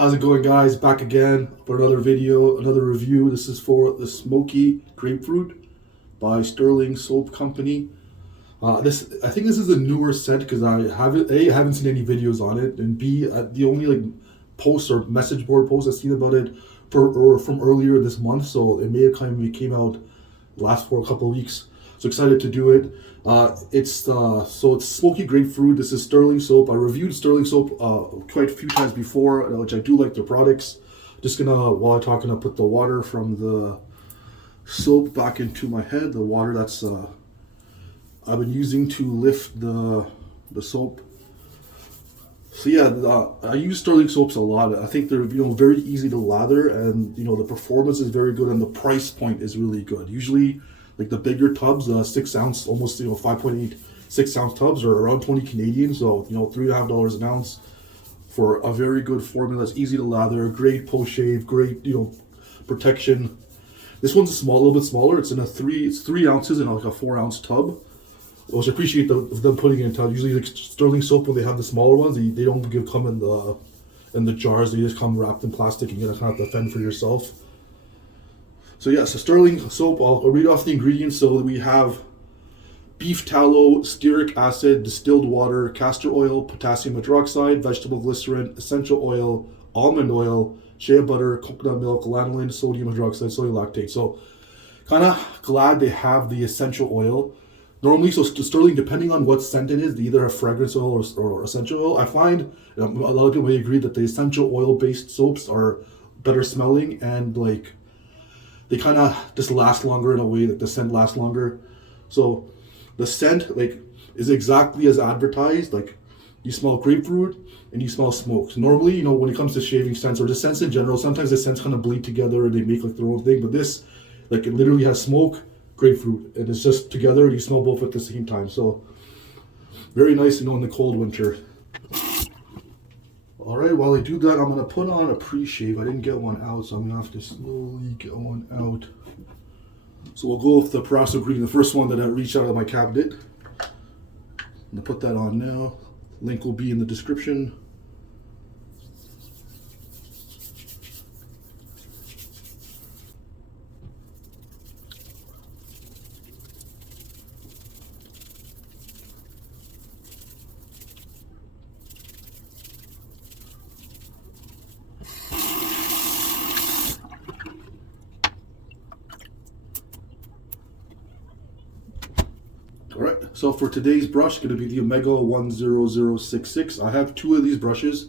How's it going, guys? Back again for another video, another review. This is for the Smoky Grapefruit by Stirling Soap Company. I think this is a newer scent because I haven't seen any videos on it, and B, the only posts or message board posts I've seen about it from earlier this month, so it may have kind of came out last for a couple of weeks. So excited to do it. It's Smoky Grapefruit. This is Stirling soap. I reviewed Stirling soap quite a few times before, which I do like their products. Just gonna, while I talk, gonna put the water from the soap back into my head. The water that's I've been using to lift the soap. So yeah, I use Stirling soaps a lot. I think they're very easy to lather, and the performance is very good, and the price point is really good. Usually, like the bigger tubs, 6 ounce, almost 5.8 6 ounce tubs are around 20 Canadian. So $3.50 an ounce for a very good formula. That's easy to lather, great post shave, great protection. This one's a little bit smaller. It's it's 3 ounces in like a 4 ounce tub. Which I appreciate them putting it in tub. Usually, like Stirling soap, when they have the smaller ones, they don't come in the jars. They just come wrapped in plastic, and you kind of have to fend for yourself. So yeah, so Stirling soap, I'll read off the ingredients. So we have beef tallow, stearic acid, distilled water, castor oil, potassium hydroxide, vegetable glycerin, essential oil, almond oil, shea butter, coconut milk, lanolin, sodium hydroxide, soy lactate. So kind of glad they have the essential oil. Normally, so Stirling, depending on what scent it is, they either have fragrance oil or essential oil. I find a lot of people may agree that the essential oil based soaps are better smelling, and they kind of just last longer in a way, that the scent lasts longer. So the scent is exactly as advertised. Like, you smell grapefruit and you smell smoke. So normally, when it comes to shaving scents or just scents in general, sometimes the scents kind of bleed together and they make their own thing. But this, it literally has smoke, grapefruit, and it's just together. You smell both at the same time. So very nice, in the cold winter. All right, while I do that, I'm gonna put on a pre-shave. I didn't get one out, so I'm gonna have to slowly get one out. So we'll go with the Proraso Green, the first one that I reached out of my cabinet. I'm gonna put that on now. Link will be in the description. Alright, so for today's brush, going to be the Omega 10066. I have 2 of these brushes.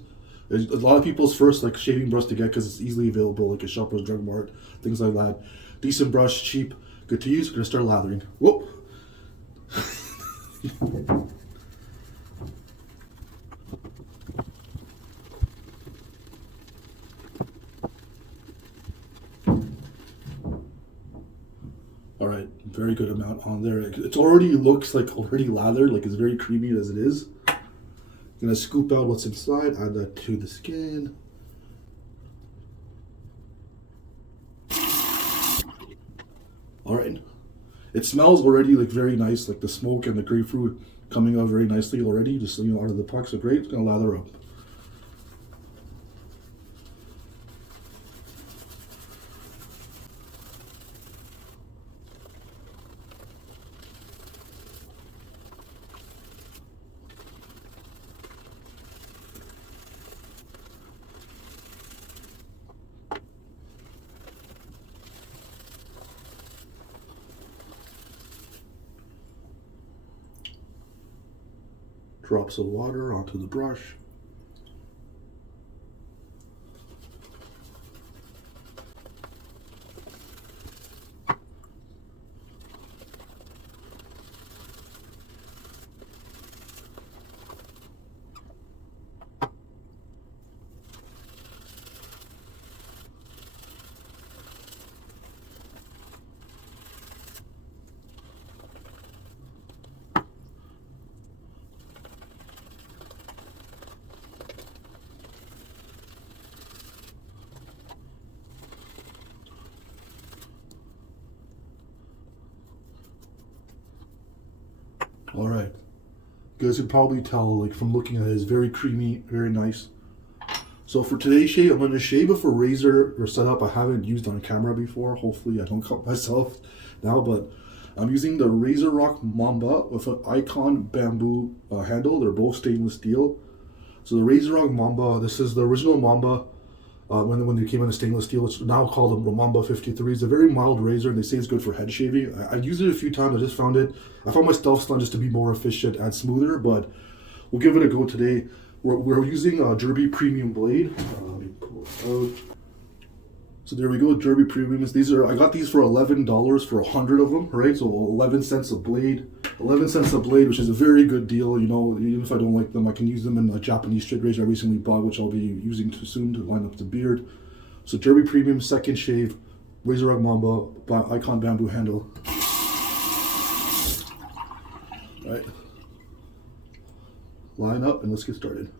A lot of people's first shaving brush to get, because it's easily available, like a Shoppers Drug Mart, things like that. Decent brush, cheap, good to use. Going to start lathering. Whoop! Alright, very good amount on there. It already looks already lathered, it's very creamy as it is. I'm gonna scoop out what's inside, add that to the skin. Alright, it smells already very nice, the smoke and the grapefruit coming out very nicely already, just out of the puck. So great. It's gonna lather up. Drops of water onto the brush. All right, you guys can probably tell from looking at it, it's very creamy, very nice. So for today's shave, I'm going to shave with a razor or setup I haven't used on camera before. Hopefully I don't cut myself now, but I'm using the RazoRock MAMBA with an iKon bamboo handle. They're both stainless steel. So the RazoRock MAMBA, this is the original MAMBA when they came in a stainless steel. It's now called the MAMBA 53. It's a very mild razor, and they say it's good for head shaving. I used it a few times. I found my stealth sponge just to be more efficient and smoother, but we'll give it a go today. We're using a Derby Premium blade. Let me pull it out. So there we go, Derby Premiums. I got these for $11 for 100 of them, right? So 11 cents a blade. 11 cents a blade, which is a very good deal. You know, even if I don't like them, I can use them in a Japanese straight razor I recently bought, which I'll be using soon to line up the beard. So Derby Premium second shave, RazoRock MAMBA, iKon bamboo handle. All right. Line up and let's get started.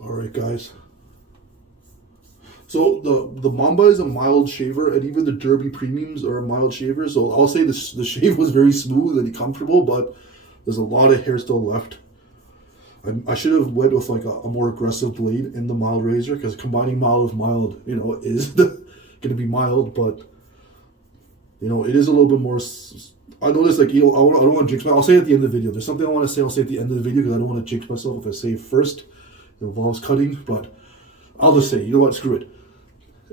Alright guys, so the Mamba is a mild shaver, and even the Derby Premiums are a mild shaver, so I'll say the shave was very smooth and comfortable, but there's a lot of hair still left. I should have went with like a more aggressive blade in the mild razor, because combining mild with mild, you know, is going to be mild, but you know, it is a little bit more. I noticed, like, you know, I don't want to jinx myself. I'll say it at the end of the video. There's something I want to say, I'll say at the end of the video, because I don't want to jinx myself if I say first. It involves cutting, but I'll just say, you know what, screw it.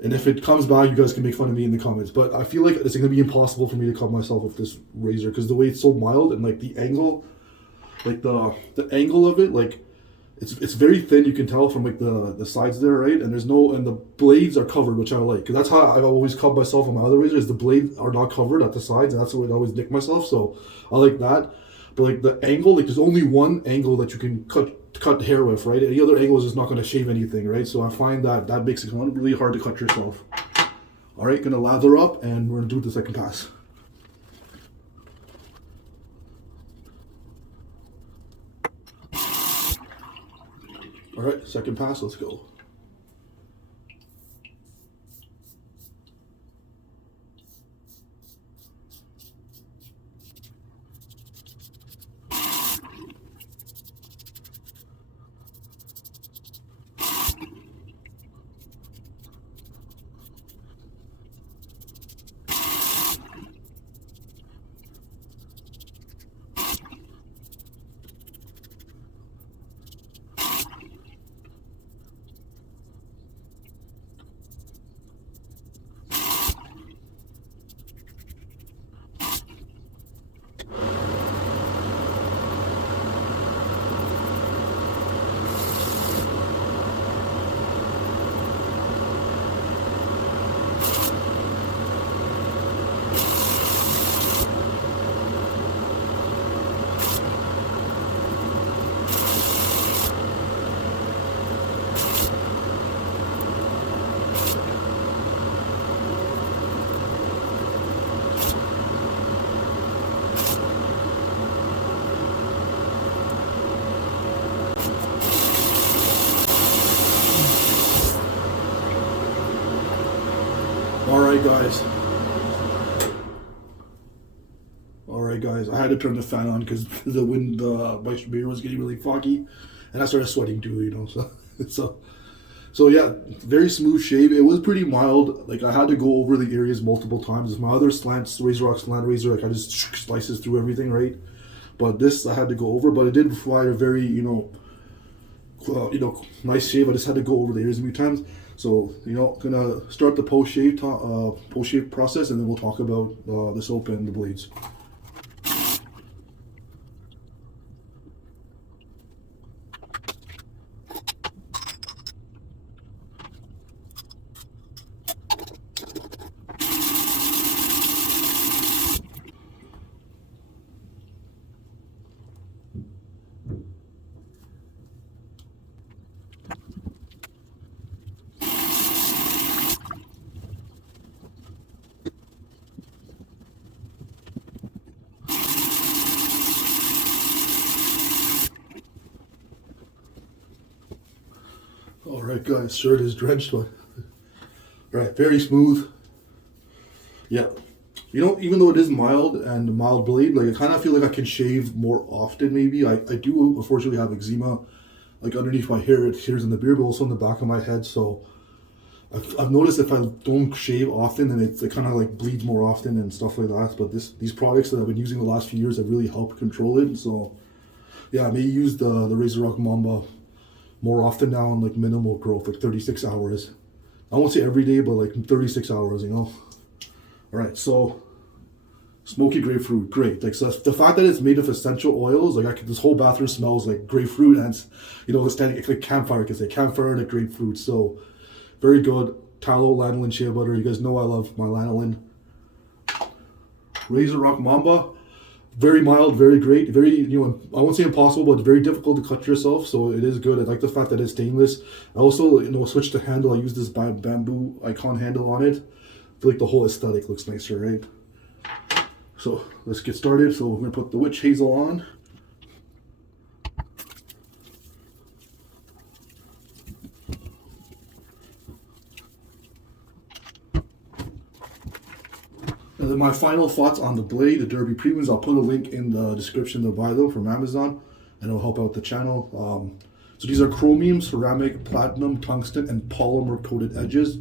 And if it comes by, you guys can make fun of me in the comments. But I feel like it's going to be impossible for me to cut myself with this razor, because the way it's so mild, and like the angle, like the angle of it, like it's very thin. You can tell from like the sides there, right? And and the blades are covered, which I like, because that's how I've always cut myself on my other razors. The blades are not covered at the sides, and that's the way I always nick myself. So I like that. But like the angle, like there's only one angle that you can cut hair with, right? Any other angle is just not going to shave anything, right? So I find that makes it really hard to cut yourself. All right, gonna lather up, and we're gonna do the second pass. All right, second pass, let's go. All right, guys. I had to turn the fan on because the wind, my beard was getting really foggy, and I started sweating too. You know, so So yeah, very smooth shave. It was pretty mild. Like I had to go over the areas multiple times. With my other slants, RazoRock slant razor, like I just slices through everything, right? But this I had to go over. But it did provide a very nice shave. I just had to go over the areas a few times. So gonna start the post shave process, and then we'll talk about the soap and the blades. All right, guys, shirt is drenched, but all right, very smooth. Yeah, even though it is mild and a mild blade, like I kind of feel like I can shave more often. Maybe I do unfortunately have eczema, like underneath my hair, hairs in the beard, but also on the back of my head. So I've noticed if I don't shave often, then it kind of like bleeds more often and stuff like that. But these products that I've been using the last few years have really helped control it. So yeah, I may use the RazoRock MAMBA more often now on like minimal growth, like 36 hours. I won't say every day, but like 36 hours, All right, so Smoky Grapefruit, great. Like, so the fact that it's made of essential oils, like this whole bathroom smells like grapefruit, and it's like campfire, because they campfire and a grapefruit. So very good. Tallow, lanolin, shea butter. You guys know I love my lanolin. RazoRock MAMBA. Very mild, very great, very, I won't say impossible, but very difficult to cut yourself, so it is good. I like the fact that it's stainless. I also, switched the handle. I use this bamboo iKon handle on it. I feel like the whole aesthetic looks nicer, right? So let's get started. So we're gonna put the witch hazel on. And then my final thoughts on the blade, the Derby Premiums. I'll put a link in the description to buy them from Amazon, and it'll help out the channel. So these are chromium, ceramic, platinum, tungsten, and polymer coated edges.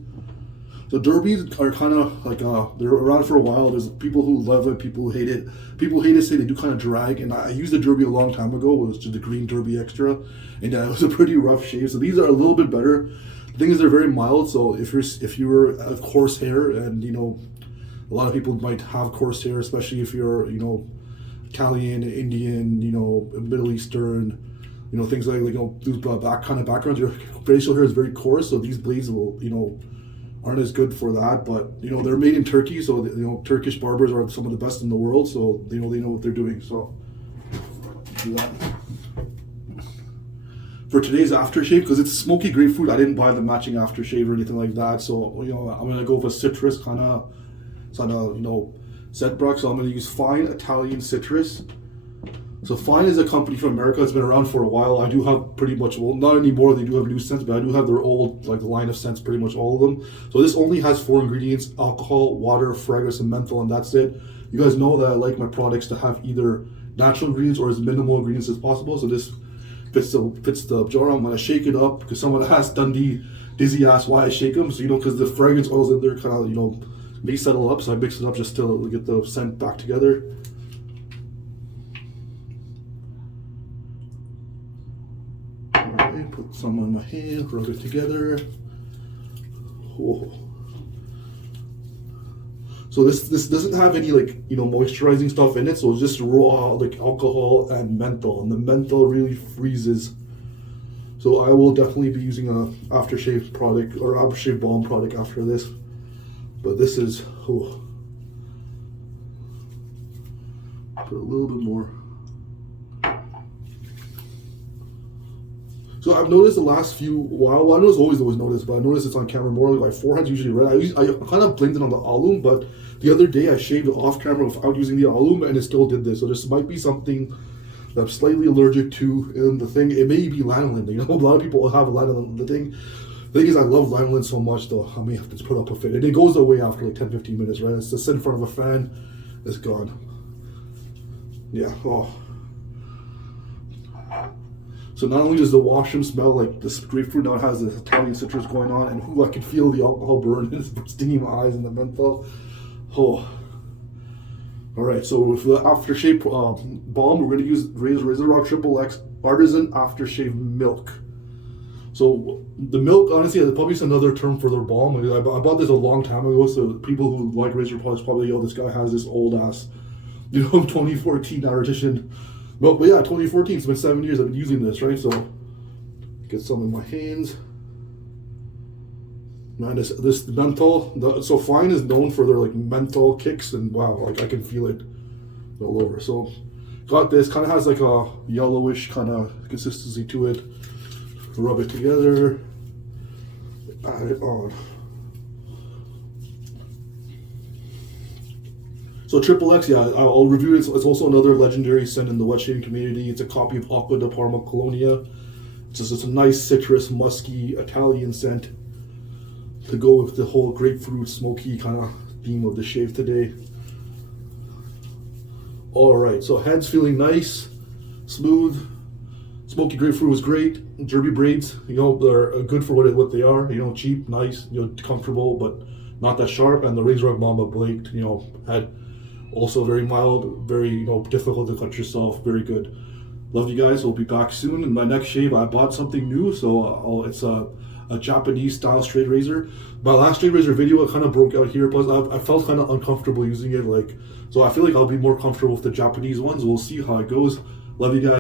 So Derbys are kind of like, they're around for a while. There's people who love it, people who hate it. People who hate it say they do kind of drag, and I used the Derby a long time ago. It was just the green Derby Extra, and it was a pretty rough shave. So these are a little bit better. The thing is, they're very mild, so if you're of coarse hair, and a lot of people might have coarse hair, especially if you're, Italian, Indian, Middle Eastern, things like those kind of backgrounds. Your facial hair is very coarse, so these blades will, aren't as good for that. But they're made in Turkey, so Turkish barbers are some of the best in the world, so they know what they're doing. So do that. For today's aftershave, because it's Smoky Grapefruit, I didn't buy the matching aftershave or anything like that. So I'm gonna go with a citrus kind of. It's on a scent brush, so I'm going to use Fine Italian Citrus. So Fine is a company from America. It's been around for a while. I do have pretty much, well, not anymore, they do have new scents, but I do have their old line of scents, pretty much all of them. So this only has 4 ingredients: alcohol, water, fragrance, and menthol, and that's it. You guys know that I like my products to have either natural ingredients or as minimal ingredients as possible. So this fits the jar. I'm going to shake it up, because someone asked Dizzy asked why I shake them. So because the fragrance oils in there kind of may settle up, so I mix it up just to get the scent back together. Alright, put some on my hand, rub it together. Oh. So this doesn't have any moisturizing stuff in it, so it's just raw alcohol and menthol, and the menthol really freezes. So I will definitely be using a aftershave product or aftershave balm product after this. But this is, put a little bit more. So I've noticed the last few while, I know it's always noticed, but I noticed it's on camera more. Like my forehead's usually red. I kind of blamed it on the Alum, but the other day I shaved it off camera without using the Alum, and it still did this. So this might be something that I'm slightly allergic to in the thing. It may be lanolin. A lot of people have lanolin. The thing is, I love lanolin so much, though, I may have to put up with it. And it goes away after 10-15 minutes, right? It's just sit in front of a fan, it's gone. Yeah, oh. So not only does the washroom smell like this grapefruit, now it has this Italian citrus going on, and I can feel the alcohol burn. It's stinging my eyes and the menthol. Oh. All right, so with the aftershave balm, we're going to use RazoRock XXX Artisan Aftershave Milk. So the milk, honestly, is probably another term for their balm. I bought this a long time ago, so people who like razor products probably, this guy has this old ass, 2014 edition. Well, but yeah, 2014. It's been 7 years I've been using this, right? So get some in my hands. Man, this menthol. So Fine is known for their like menthol kicks, and wow, like I can feel it all over. So got this. Kind of has like a yellowish kind of consistency to it. Rub it together. Add it on. So XXX, yeah, I'll review it. It's also another legendary scent in the wet shaving community. It's a copy of Acqua di Parma Colonia. It's a nice citrus, musky Italian scent to go with the whole grapefruit, smoky kind of theme of the shave today. All right, so head's feeling nice, smooth. Smoky grapefruit was great. Derby braids, they're good for what they are. Cheap, nice, comfortable, but not that sharp. And the RazoRock MAMBA blade, had also very mild, very difficult to cut yourself. Very good. Love you guys. We'll be back soon. In my next shave, I bought something new, so it's a Japanese style straight razor. My last straight razor video, I kind of broke out here. Plus, I felt kind of uncomfortable using it. So I feel like I'll be more comfortable with the Japanese ones. We'll see how it goes. Love you guys.